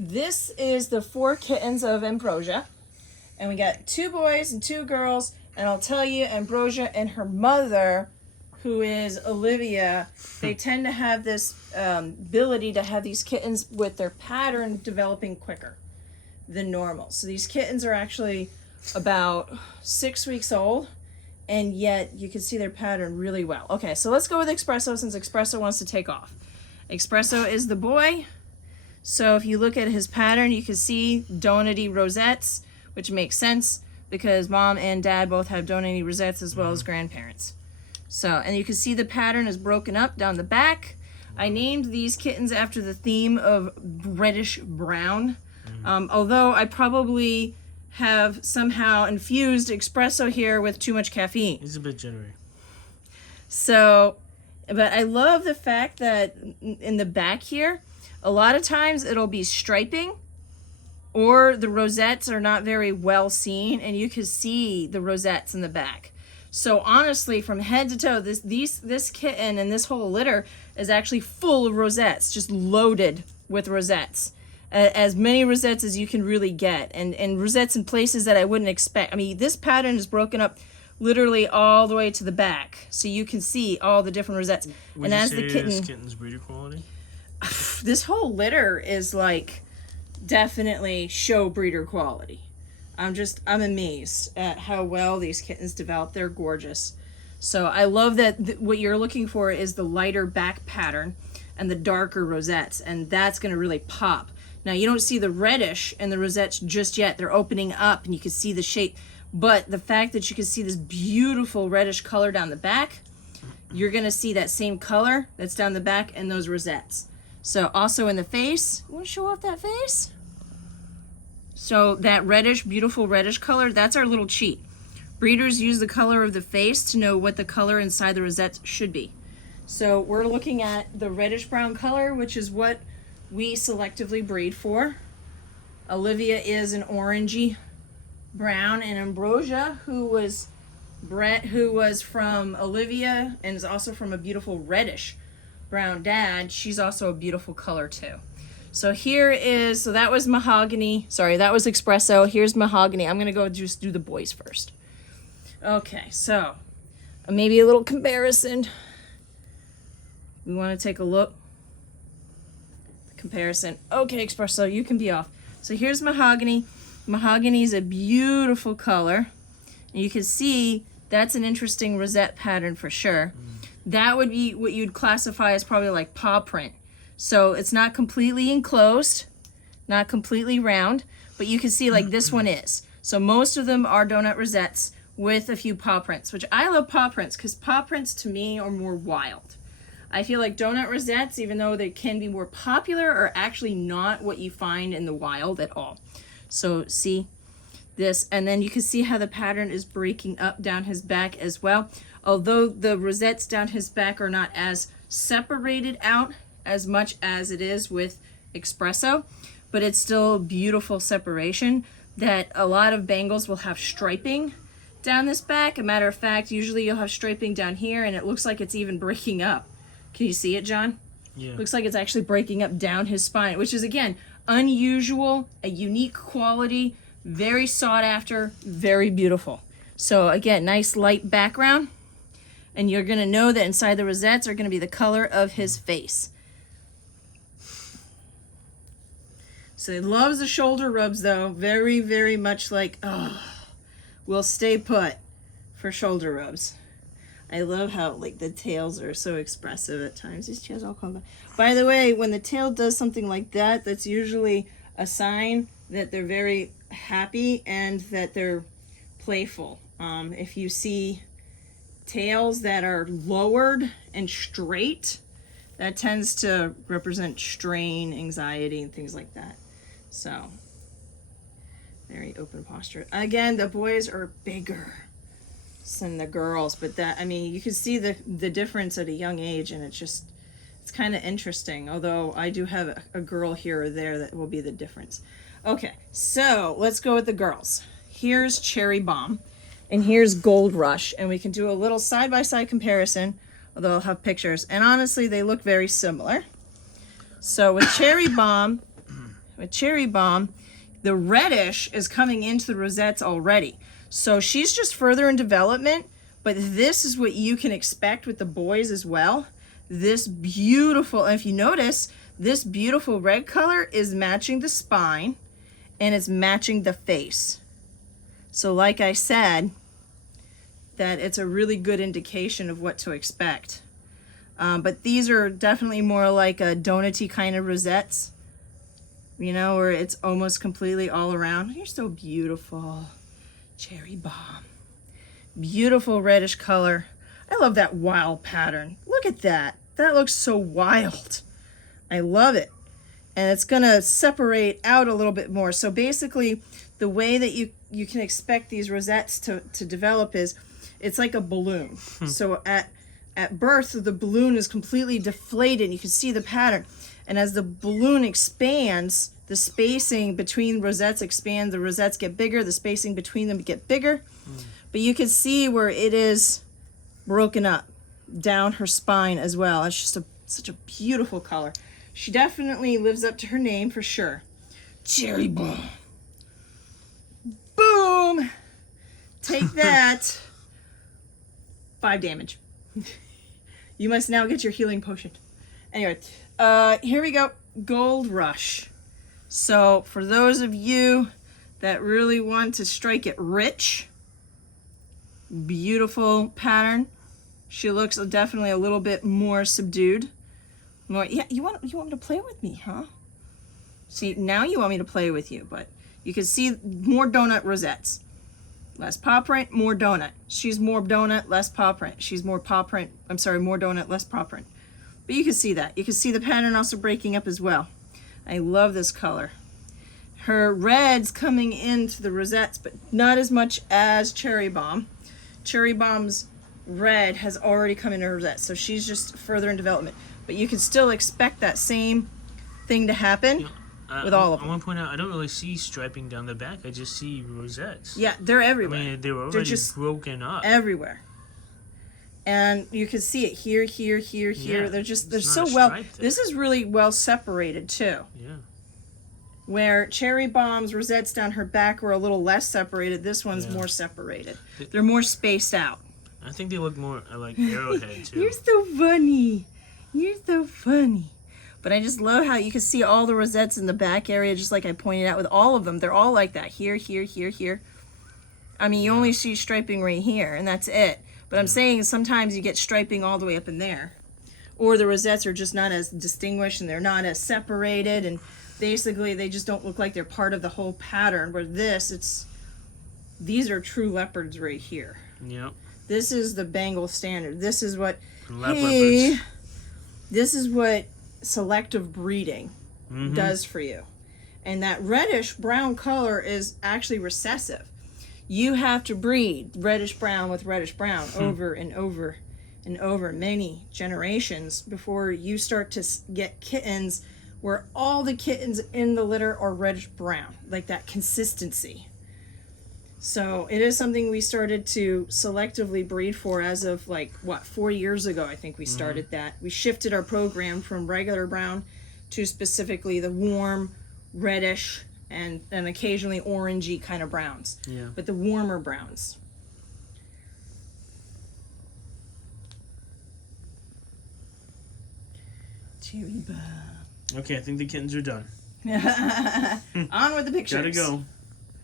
this is the 4 kittens of Ambrosia. And we got 2 boys and 2 girls. And I'll tell you, Ambrosia and her mother, who is Olivia, they tend to have this ability to have these kittens with their pattern developing quicker than normal. So these kittens are actually about 6 weeks old, and yet you can see their pattern really well. Okay, so let's go with Espresso since Espresso wants to take off. Espresso is the boy. So if you look at his pattern, you can see donut-y rosettes, which makes sense because mom and dad both have donut-y rosettes as well as grandparents. So, and you can see the pattern is broken up down the back. I named these kittens after the theme of reddish brown. Although I probably have somehow infused Espresso here with too much caffeine. He's a bit jittery. So, but I love the fact that in the back here, a lot of times it'll be striping or the rosettes are not very well seen and you can see the rosettes in the back. So honestly, from head to toe, this kitten and this whole litter is actually full of rosettes, just loaded with rosettes. As many rosettes as you can really get, and rosettes in places that I wouldn't expect. I mean, this pattern is broken up literally all the way to the back, so you can see all the different rosettes. Would and you as say the kitten, this kitten's breeder quality? this whole litter is like definitely show breeder quality. I'm amazed at how well these kittens develop. They're gorgeous. So I love that what you're looking for is the lighter back pattern and the darker rosettes, and that's going to really pop. Now you don't see the reddish in the rosettes just yet. They're opening up and you can see the shape, but the fact that you can see this beautiful reddish color down the back, you're going to see that same color that's down the back and those rosettes. So also in the face, you want to show off that face? So that reddish, beautiful reddish color, that's our little cheat. Breeders use the color of the face to know what the color inside the rosettes should be. So we're looking at the reddish brown color, which is what we selectively breed for. Olivia is an orangey brown, and Ambrosia, who was from Olivia and is also from a beautiful reddish brown dad, she's also a beautiful color too. So that was mahogany. Sorry, that was Espresso. Here's mahogany. I'm gonna go just do the boys first. Okay, so maybe a little comparison. We want to take a look. Comparison. Okay, Espresso, you can be off. So here's mahogany. Mahogany is a beautiful color. And you can see that's an interesting rosette pattern for sure. That would be what you'd classify as probably like paw print. So it's not completely enclosed, not completely round, but you can see like this one is. So most of them are donut rosettes with a few paw prints, which I love paw prints because paw prints to me are more wild. I feel like donut rosettes, even though they can be more popular, are actually not what you find in the wild at all. So see this, and then you can see how the pattern is breaking up down his back as well. Although the rosettes down his back are not as separated out as much as it is with Espresso, but it's still beautiful separation that a lot of Bengals will have striping down this back. A matter of fact, usually you'll have striping down here and it looks like it's even breaking up. Can you see it, John? Yeah. Looks like it's actually breaking up down his spine, which is again unusual, a unique quality, very sought after, very beautiful. So again, nice light background, and you're gonna know that inside the rosettes are gonna be the color of his face. So he loves the shoulder rubs though, very, very much like, we'll stay put for shoulder rubs. I love how like the tails are so expressive at times. These tails all come back. By the way, when the tail does something like that, that's usually a sign that they're very happy and that they're playful. If you see tails that are lowered and straight, that tends to represent strain, anxiety, and things like that. So, very open posture. Again, the boys are bigger than the girls, but that, I mean, you can see the difference at a young age, and it's kind of interesting. Although I do have a girl here or there that will be the difference. Okay, so let's go with the girls. Here's Cherry Bomb, and here's Gold Rush, and we can do a little side-by-side comparison, although I'll have pictures, and honestly, they look very similar. So with Cherry Bomb, with Cherry Bomb, the reddish is coming into the rosettes already. So she's just further in development, but this is what you can expect with the boys as well. This beautiful, and if you notice, this beautiful red color is matching the spine and it's matching the face. So like I said, that it's a really good indication of what to expect. But these are definitely more like a donut-y kind of rosettes, you know, where it's almost completely all around. You're so beautiful, Cherry Bomb. Beautiful reddish color. I love that wild pattern. Look at that. That looks so wild. I love it. And it's gonna separate out a little bit more. So basically, the way that you can expect these rosettes to develop is, it's like a balloon. So at birth, the balloon is completely deflated, and you can see the pattern. And as the balloon expands, the spacing between rosettes expands, the rosettes get bigger, the spacing between them get bigger. But you can see where it is broken up down her spine as well. It's just such a beautiful color. She definitely lives up to her name for sure. Cherry Bomb. Boom! Take that. 5 damage. You must now get your healing potion. Anyway, here we go. Gold Rush. So for those of you that really want to strike it rich, beautiful pattern. She looks definitely a little bit more subdued. More, yeah, you want me to play with me, huh? See, now you want me to play with you, but you can see more donut rosettes. Less paw print, more donut. She's more donut, less paw print. She's more paw print. I'm sorry, more donut, less paw print. But you can see that. You can see the pattern also breaking up as well. I love this color. Her red's coming into the rosettes, but not as much as Cherry Bomb. Cherry Bomb's red has already come into her rosette, so she's just further in development. But you can still expect that same thing to happen with all of them. I want to point out, I don't really see striping down the back. I just see rosettes. Yeah, they're everywhere. I mean, they were already just broken up. Everywhere. And you can see it here, here, here, here. Yeah, they're so well. This is really well separated too. Yeah. Where Cherry Bomb's rosettes down her back were a little less separated, this one's more separated. They're more spaced out. I think they look more like Arrowhead too. You're so funny. You're so funny. But I just love how you can see all the rosettes in the back area, just like I pointed out with all of them. They're all like that. Here, here, here, here. I mean, you only see striping right here, and that's it. But I'm saying sometimes you get striping all the way up in there. Or the rosettes are just not as distinguished, and they're not as separated, and basically they just don't look like they're part of the whole pattern. Where these are true leopards right here. Yep. This is the Bengal standard. This is what, Leopards. This is what selective breeding does for you. And that reddish brown color is actually recessive. You have to breed reddish brown with reddish brown over and over and over many generations before you start to get kittens where all the kittens in the litter are reddish brown, like that consistency. So it is something we started to selectively breed for as of 4 years ago. I think we started that. We shifted our program from regular brown to specifically the warm, reddish, and occasionally orangey kind of browns. Yeah. But the warmer browns. Cherry Bomb. Okay, I think the kittens are done. On with the pictures. Gotta go.